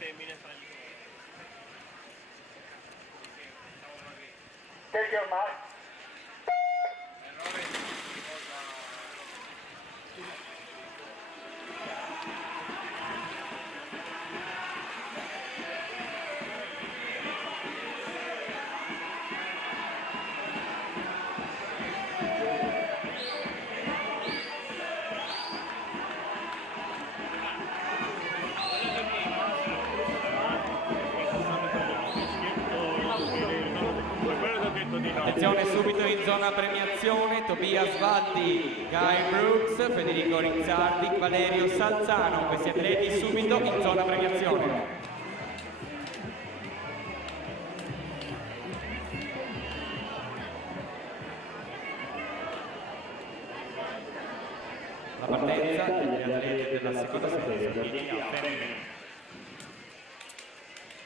Take your mark. Attenzione, subito in zona premiazione Tobias Valdi, Guy Brooks, Federico Rizzardi, Valerio Salzano. Questi atleti subito in zona premiazione. La partenza degli atleti della seconda serie.